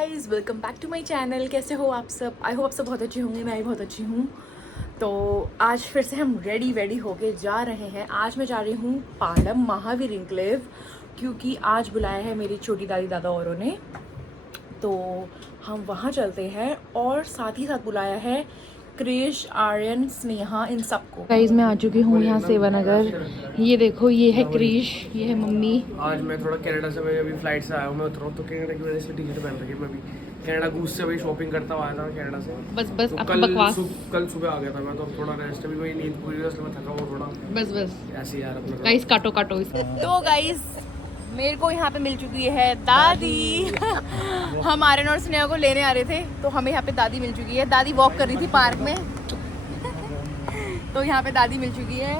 Guys, welcome back to my channel. कैसे हो आप सब? आई होप आप सब बहुत अच्छे होंगे। मैं भी बहुत अच्छी हूँ। तो आज फिर से हम रेडी होके जा रहे हैं। आज मैं जा रही हूँ पालम महावीर इंक्लेव, क्योंकि आज बुलाया है मेरी छोटी दादी दादा औरों ने। तो हम वहाँ चलते हैं और साथ ही साथ बुलाया है क्रिश, आर्यन, स्नेहा, इन सबको। गाइस मैं आ चुकी हूँ यहाँ सेवानगर। ये देखो, ये है क्रिश, ये है मम्मी। आज मैं थोड़ा कनाडा से, मैं अभी फ्लाइट से आया हूँ। मैं उतरा हूँ तो कनाडा की वजह से टी शर्ट पहन रखी है। मैं अभी कनाडा गूस से अभी शॉपिंग करता हुआ आया था कनाडा से। बस तो आपकी बकवास। कल सुबह आ गया था मैं, तो थोड़ा रेस्ट, अभी वही नींद पूरी, इसलिए मैं थका हुआ थोड़ा। बस ऐसे यार अपना गाइस काटो इसे। तो गाइस मेरे को यहाँ पे मिल चुकी है दादी। हम आर्यन और स्नेहा को लेने आ रहे थे, तो हमें यहाँ पे दादी मिल चुकी है। दादी वॉक कर रही थी पार्क में। तो यहाँ पे दादी मिल चुकी है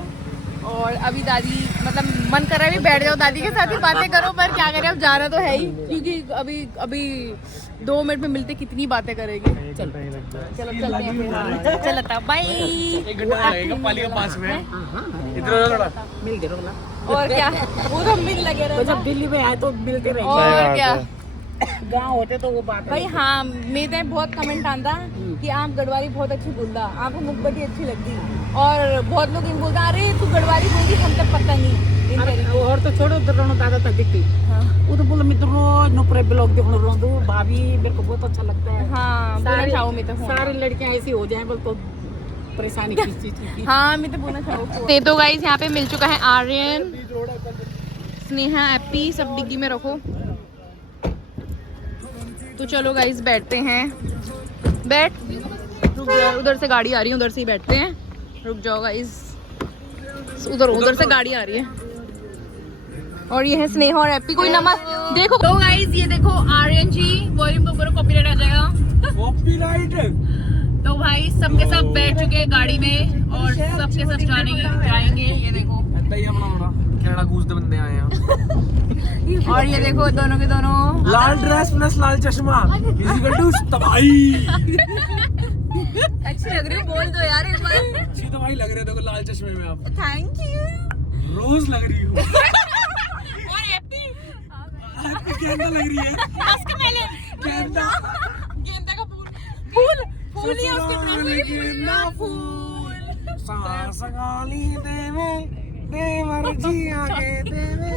और अभी दादी मतलब मन कर रहा है भी बैठ जाओ दादी के साथ ही बातें करो, पर क्या करें, अब जाना तो है ही, क्योंकि अभी 2 मिनट में मिलते कितनी बातें करेंगे। चलो चलते हैं फिर। चलता बाय। 1 घंटा लगेगा पाली के पास में। इधर थोड़ा मिल गए और क्या, वो तो मिल लगे रहे। जब दिल्ली में आए तो मिलते रहे। और क्या गाँव होते तो वो बात भाई। हाँ, मेरे बहुत कमेंट आंदा कि आप गढ़वाली बहुत अच्छी बोलता, आपको मुखबती अच्छी लगती, और बहुत लोग इन बोलता अरे तू गढ़वाली बोलती, हम तक पता नहीं। और तो छोड़ो उधर रोनो दादा तक दिखती। वो तो बोलो मैं तो रोज नुपरे ब्लॉग देखने रोंदू भाभी, मेरे को बहुत अच्छा लगता है। हाँ, बोलना चाहूँ मैं तो। सारी लड़कियां ऐसी हो जाएं बोल तो परेशानी किस चीज की। हाँ, मैं तो बोलना चाहूँ। तो गाइस यहाँ पे मिल चुका है आर्यन, स्नेहा, एप्पी, सब डिग्गी में रखो। तो चलो गाइस बैठते हैं। बैठ, रुक जाओ, उधर से गाड़ी आ रही है, उधर से ही बैठते हैं। रुक जाओ गाइस, उधर से गाड़ी आ रही है। और ये है स्नेहा और एप्पी। कोई नमक देखो। तो गाइस ये देखो आर्यन जी, वॉल्यूम को ऊपर कॉपीराइट आ जाएगा। कॉपीराइट। तो भाई सबके सब बैठ चुके हैं गाड़ी में और सबके सब जाएंगे। ये देखो कनाडा गूस दे बंदे आए हैं। और ये देखो दोनों के दोनों लाल ड्रेस प्लस लाल चश्मा इक्वल टू तबाही। अच्छी लग रही है, बोल दो यार एक बार। अच्छी तबाही लग रहे, देखो लाल चश्मे में आप थैंक यू। रोज लग रही हो। और हैप्पी गेंदा लग रही है। उसके पहले गेंदा का फूल ही है उसके ड्रेस में। गेंदा फूल सांस गाली देवे दे मर्जी आगे देवे।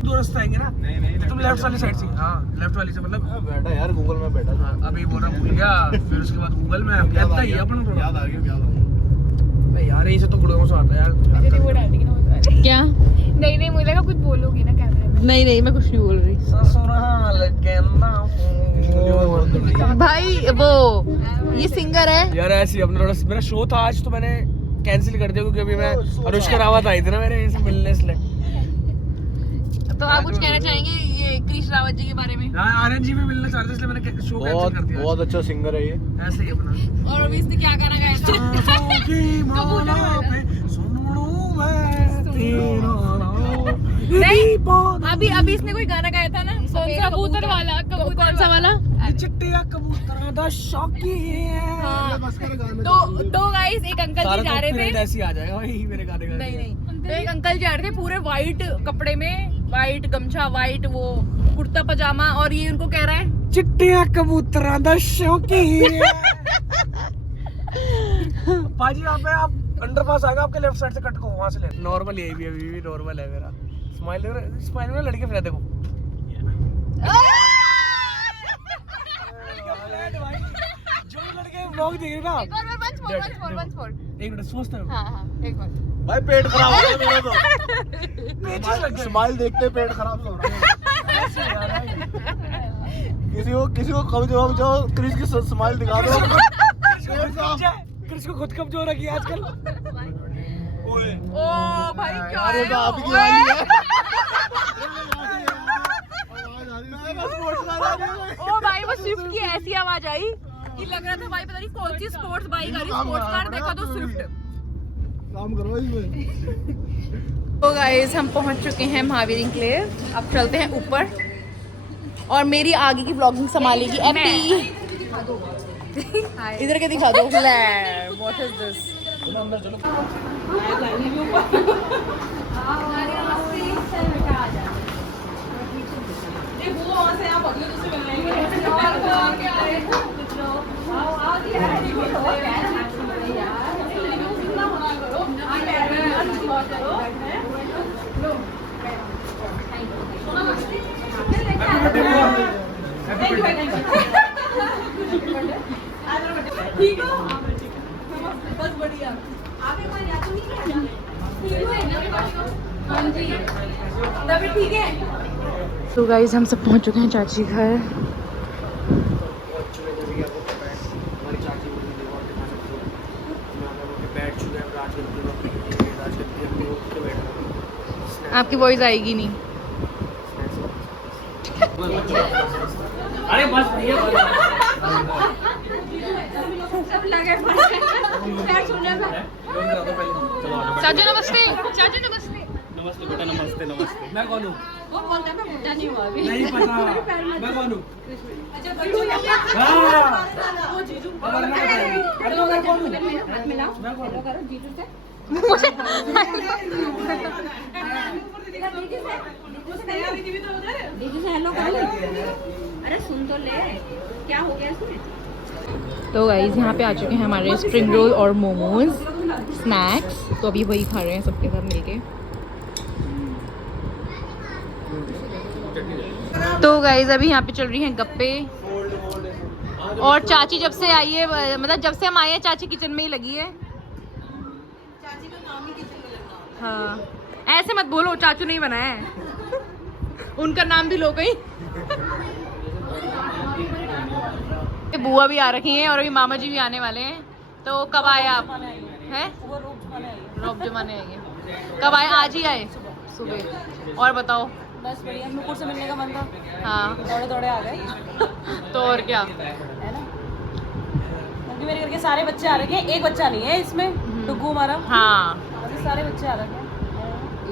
दो रास्ते आएंगे ना। नहीं, तुम लेफ्ट वाली साइड से। हाँ, लेफ्ट वाली से मतलब बैठा यार गूगल में बैठा था। अभी बोल रहा भूल गया, फिर उसके बाद गूगल में कहता ही अपना थोड़ा याद आ गया। नहीं यार, यही से तो गुड़गांव से आता है यार। क्या? नहीं मुझे लगा कुछ बोलोगी ना कैमरे में। नहीं मैं कुछ नहीं बोल रही। ससुराल गेंदा भाई वो ये सिंगर है यार। ऐसी अपना थोड़ा मेरा शो था आज, तो मैंने कैंसिल कर दिया क्योंकि अभी मैं अनुष्का रावत आई थी ना मेरे से मिलने, इसलिए। तो आप कुछ कहना चाहेंगे ये क्रिश रावत जी के बारे में? आर्यन जी भी मिलना चाहते थे, इसलिए मैंने शो कैंसिल कर दिया। बहुत अच्छा सिंगर है ये। ऐसे ही अपना। और अभी इसने क्या गाना गाया था? अभी इसने कोई गाना गाया था ना, कबूतर वाला। कौन सा वाला? चिट्टिया कबूतरा दा शौकीन। हाँ। तो गाइस एक अंकल जी जा रहे थे। ऐसे ही आ जाएगा भाई मेरे गाने का। नहीं तो एक अंकल जा रहे थे पूरे वाइट कपड़े में, वाइट गमछा, वाइट वो कुर्ता पजामा, और ये उनको कह रहा है चिट्टिया कबूतरा दा शौकीन। पाजी यहाँ पे आप अंडरपास आएगा, आपके लेफ्ट साइड से कट को वहाँ से ले। नॉर्मल ये भी अभी भी नॉर्मल है मेरा। स्माइल में लड़के फिर देखो। जो लड़के व्लॉग देख रहे ना, एक मिनट सोचता हूँ। हाँ एक बार। भाई पेट खराब हो गया मेरा तो। स्माइल देखते पेट खराब हो रहा है। किसी को कब जाओ क्रिश की स्माइल दिखा दो। क्रिश को खुद कमजोर रखी आजकल। ओ भाई क्या अरे है? तो आपकी वाली है। ओ भाई वो स्विफ्ट की ऐसी आवाज आई कि लग रहा था भाई पता नहीं कौन सी स्पोर्ट्स बाइक आ रही। स्पोर्ट्स कार देखा तो स्विफ्ट। काम करो इसमें। तो गाइस हम पहुंच चुके हैं महावीर इंक्लेव। अब चलते हैं ऊपर और मेरी आगे की व्लॉगिंग संभालेगी एप्पी। इधर के दिखा दो। What is this? ठीक हो? बस बढ़िया। हाँ जी, तभी ठीक है। तो गाइस हम सब पहुंच चुके हैं चाची घर। आपकी वॉइस आएगी नहीं। अरे बस भैया चाचू नमस्ते। चाचू नमस्ते। नमस्ते बेटा, नमस्ते नमस्ते। मैं कौन हूँ? वो बोलता है मैं बुढ़ा नहीं हुआ अभी। नहीं पता। मैं कौन हूँ? अच्छा हाँ। वो जीजू। अरे तो मैं कौन हूँ? हाथ मिलाओ। मैं कौन हूँ? करो जीजू से। जीजू से हेलो करो। अरे सुन तो ले, क्या हो गया इसमें? तो गाइस यहाँ पे आ चुके हैं हमारे स्प्रिंग रोल और मोमोज स्नैक्स। तो अभी वही खा रहे हैं सबके साथ मिलके। तो गाइस अभी यहाँ पे चल रही हैं गप्पे। और चाची जब से आई है, मतलब जब से हम आए हैं चाची किचन में ही लगी है। चाची का काम ही किचन में लगना। हाँ, ऐसे मत बोलो, चाचू नहीं बनाया है। उनका नाम भी लो कहीं। बुआ भी आ रखी हैं और अभी मामा जी भी आने वाले हैं। तो कब आए आप? हैं? रोब जमाने आएंगे। कब आए? आज ही आए सुबह। और बताओ? बस बढ़िया, नुपुर से मिलने का मन था, हाँ दौड़े दौड़े आ गए। तो और क्या है ना, क्योंकि मेरे घर के सारे बच्चे आ रखे हैं, एक बच्चा नहीं है इसमें, टुकू हमारा। हाँ अभी सारे बच्चे आ रखे हैं,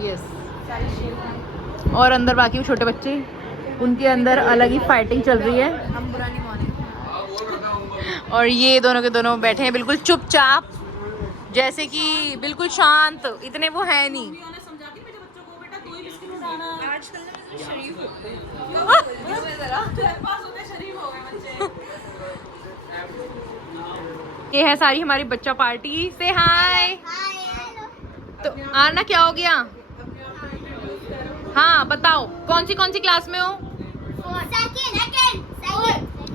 यस। सारे शेर हैं। और अंदर बाकी वो छोटे बच्चे, उनके अंदर अलग ही फाइटिंग चल रही है। हम बुरा नहीं माने। और ये दोनों के दोनों बैठे हैं बिल्कुल चुपचाप, जैसे कि बिल्कुल शांत। इतने वो है नहीं। समझाती मेरे बच्चों को, बेटा तू ही बिस्किट उठाना। आजकल शरीफ हो गए, पास होते शरीफ हो गए बच्चे। ये है सारी हमारी बच्चा पार्टी। से हाय। तो आना क्या हो गया? हाँ बताओ, कौन सी क्लास में हो?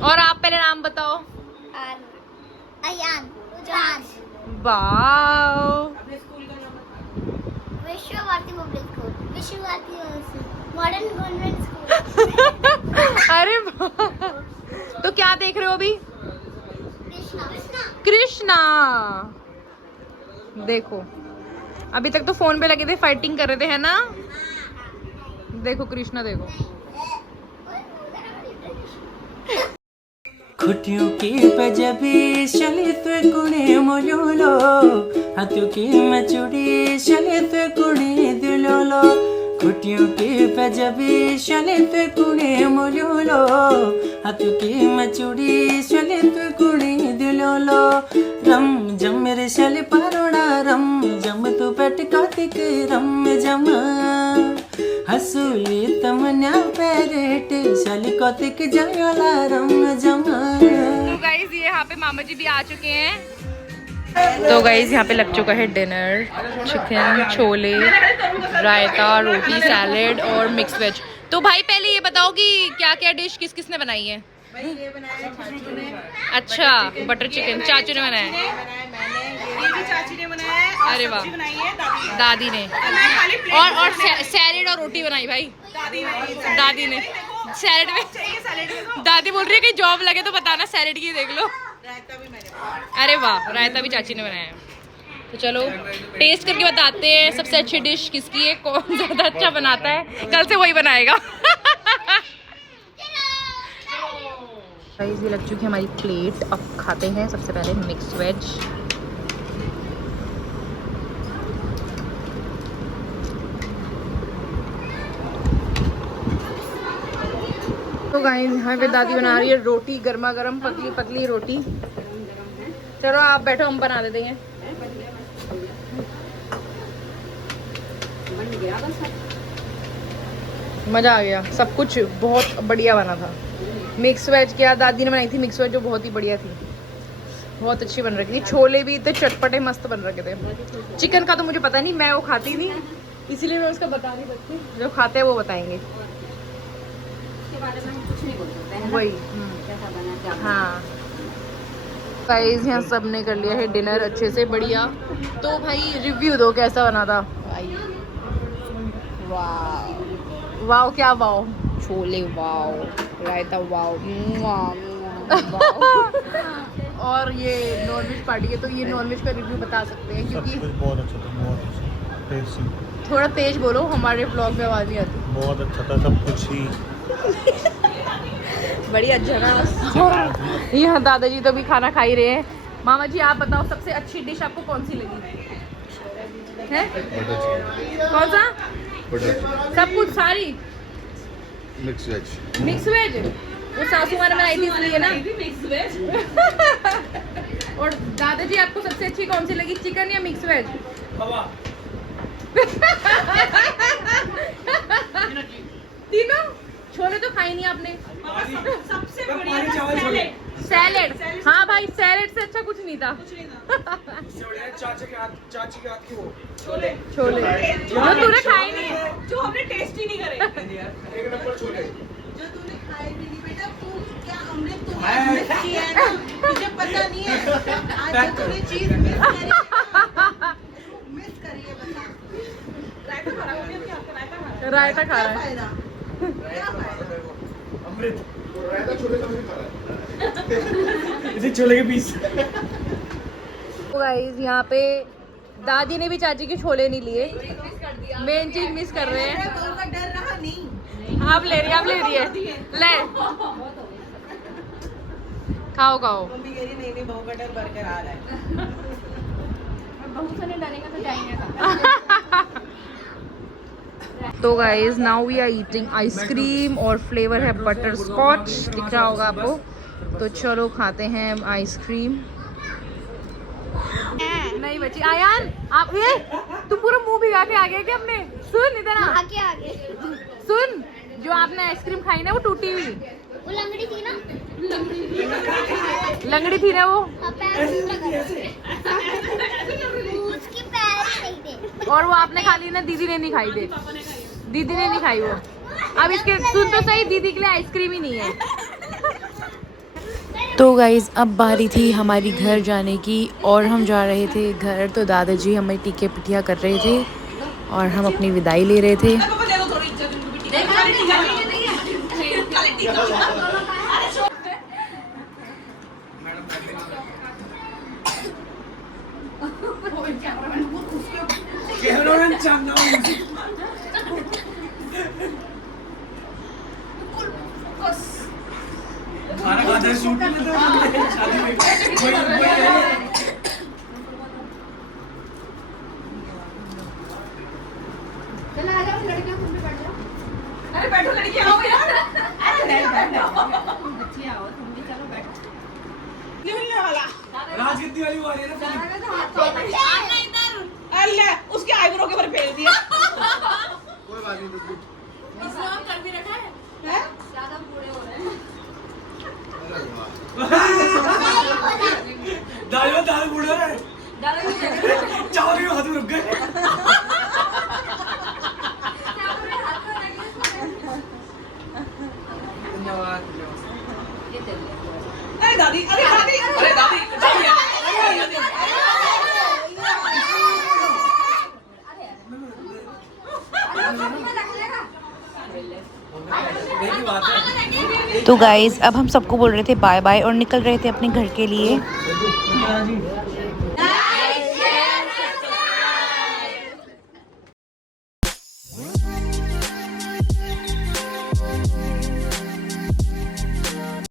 और आप पहले नाम बताओ। Ayan, Jaan, wow. Vishwabharati public school, Vishwabharati modern convent school. अरे वाह। तो क्या देख रहे हो अभी? कृष्णा। देखो अभी तक तो फोन पे लगे थे, फाइटिंग कर रहे थे, है ना? देखो कृष्णा देखो। खुटियों की पजबी शलित कुणे मोलोलो, हाथों की मचुड़ी शलित कुणे दिलोलो। खुटियों की पजबी शलित कुणे मोलोलो, हाथों की मचुड़ी शलित कुणे दिलोलो। रम जम मेरे शल पारोड़ा, रम जम तू पटकातिक रम जमा। हसूली तमन्या पेरेट शल कौतिक जयोला रम जमा। तो गाइस ये यहाँ पे मामा जी भी आ चुके हैं। तो गाइस यहाँ पे लग चुका है डिनर। चिकन, छोले, रायता, रोटी, सैलेड और मिक्स वेज। तो भाई पहले ये बताओ कि क्या क्या डिश किस किस ने बनाई है? ये बनाया चाचू ने। अच्छा, बटर चिकन चाचू ने बनाया है। ये भी चाची ने बनाया है। और अरे वाह। सब्जी बनाई है दादी दादी ने। खाली प्लेट और सैलेड और रोटी बनाई भाई दादी ने। सैलेड में दादी बोल रही है कि जॉब लगे तो बताना, सैलेड की देख लो। रायता भी मैंने बनाया। अरे वाह, रायता भी चाची ने बनाया है। तो चलो टेस्ट करके बताते हैं सबसे अच्छी डिश किसकी है, कौन ज़्यादा अच्छा बनाता है। कल से वही बनाएगा। ये लग चुकी है हमारी प्लेट। अब खाते हैं सबसे पहले मिक्स वेज। तो गाइस यहाँ पे दादी बना रही है रोटी, गर्मा गर्म पतली पतली रोटी। चलो आप बैठो, हम बना देते हैं। मज़ा आ गया, सब कुछ बहुत बढ़िया बना था। मिक्स वेज क्या दादी ने बनाई थी, मिक्स वेज जो बहुत ही बढ़िया थी, बहुत अच्छी बन रही थी। छोले भी इतने चटपटे मस्त बन रखे थे। चिकन का तो मुझे पता नहीं, मैं वो खाती नहीं, इसीलिए मैं उसका बता नहीं सकती। जो खाते हैं वो बताएंगे, वही। हाँ गाइस, यहाँ सब ने कर लिया है डिनर अच्छे से, बढ़िया। तो भाई रिव्यू दो, कैसा बना था? वाव वाओ, क्या वाओ? छोले वाव, रायता वाव, और ये नॉनवेज पार्टी है, तो ये नॉनवेज का रिव्यू बता सकते हैं, क्योंकि बहुत अच्छा था, बहुत अच्छा, टेस्टी। थोड़ा तेज बोलो, हमारे ब्लॉग में आवाज़ नहीं आती। बहुत अच्छा था सब कुछ ही। बढ़िया झनास। यहाँ दादाजी तो भी खाना खा ही रहे हैं। मामा जी आप बताओ, सबसे अच्छी डिश आपको कौन सी लगी है? कौन सा? सब कुछ सारी मिक्स वेज। मिक्स वेज, वो सासू माँ ने बनाई थी इसलिए ना। और दादाजी आपको सबसे अच्छी कौन सी लगी, चिकन या मिक्स वेज? तीनों। छोले तो खाई नहीं आपने। सबसे बढ़िया सैलेड। हाँ भाई, सैलेड से अच्छा कुछ नहीं था। चाची के हाथ की वो छोले जो तूने खाए नहीं है, जो हमने टेस्ट ही नहीं करे। एक नंबर छोले। जो तूने खाए भी नहीं बेटा, तू क्या अमृत तूने मिस किया है ना, तुझे पता नहीं है। आज जो तूने चीज मिस करी है बता। रायता खा रहा है, क्या रायता खा रहा है? रायता खा रहा है। फायदा क्या फायदा? अमृत रायता छोले का भी खा रहा है। इसे छोले के पीस। गाइस यहाँ पे दादी ने भी चाची के छोले नहीं लिए, मेन चीज मिस कर रहे हैं। बहू का डर रहा नहीं। आप ले रही है, ले खाओ खाओ। मम्मी कह रही नहीं नहीं, बहू का डर बरकरार है। बहू से नहीं डरेगा तो जाएंगे। तो guys now we are eating ice cream और फ्लेवर है बटर स्कॉच, दिख रहा होगा आपको। तो चलो खाते हैं आइसक्रीम। नहीं बची आयान, आप ये तुम पूरा मुंह भिगा के आ गए क्या अपने? सुन इधर आ, आगे सुन, जो आपने आइसक्रीम खाई ना वो टूटी हुई वो लंगड़ी थी ना, लंगड़ी थी ना वो, पैर उसकी पैर सही थे। और वो आपने खा ली ना, दीदी ने नहीं खाई थी, दीदी ने नहीं खाई वो। अब इसके सुन तो सही, दीदी के लिए आइसक्रीम ही नहीं है। तो गाइज़ अब बारी थी हमारी घर जाने की, और हम जा रहे थे घर। तो दादाजी हमें टीके पिटिया कर रहे थे और हम अपनी विदाई ले रहे थे। खाना खाता है, शूट नहीं लेता शादी में। वही चला आ जाओ लड़कियां, तुम भी बैठ जाओ। अरे बैठो लड़की, आओ यार। अरे नहीं बैठो, बच्ची आओ, तुम भी चलो बैठो। नहीं मिलने वाला। राजगद्दी वाली वो आ रही है ना। अल्लाह, उसके आईब्रो के ऊपर फेर दिया। कोई बात नहीं, कर भी रखा है, हैं? ज्यादा बूढ़े हो रहे हैं। दाल बूढ़ा है, चावल के हाथ में रुक गए। अरे दादी, अरे दादी, अरे दादी, तो गाइज अब हम सबको बोल रहे थे बाय बाय और निकल रहे थे अपने घर के लिए।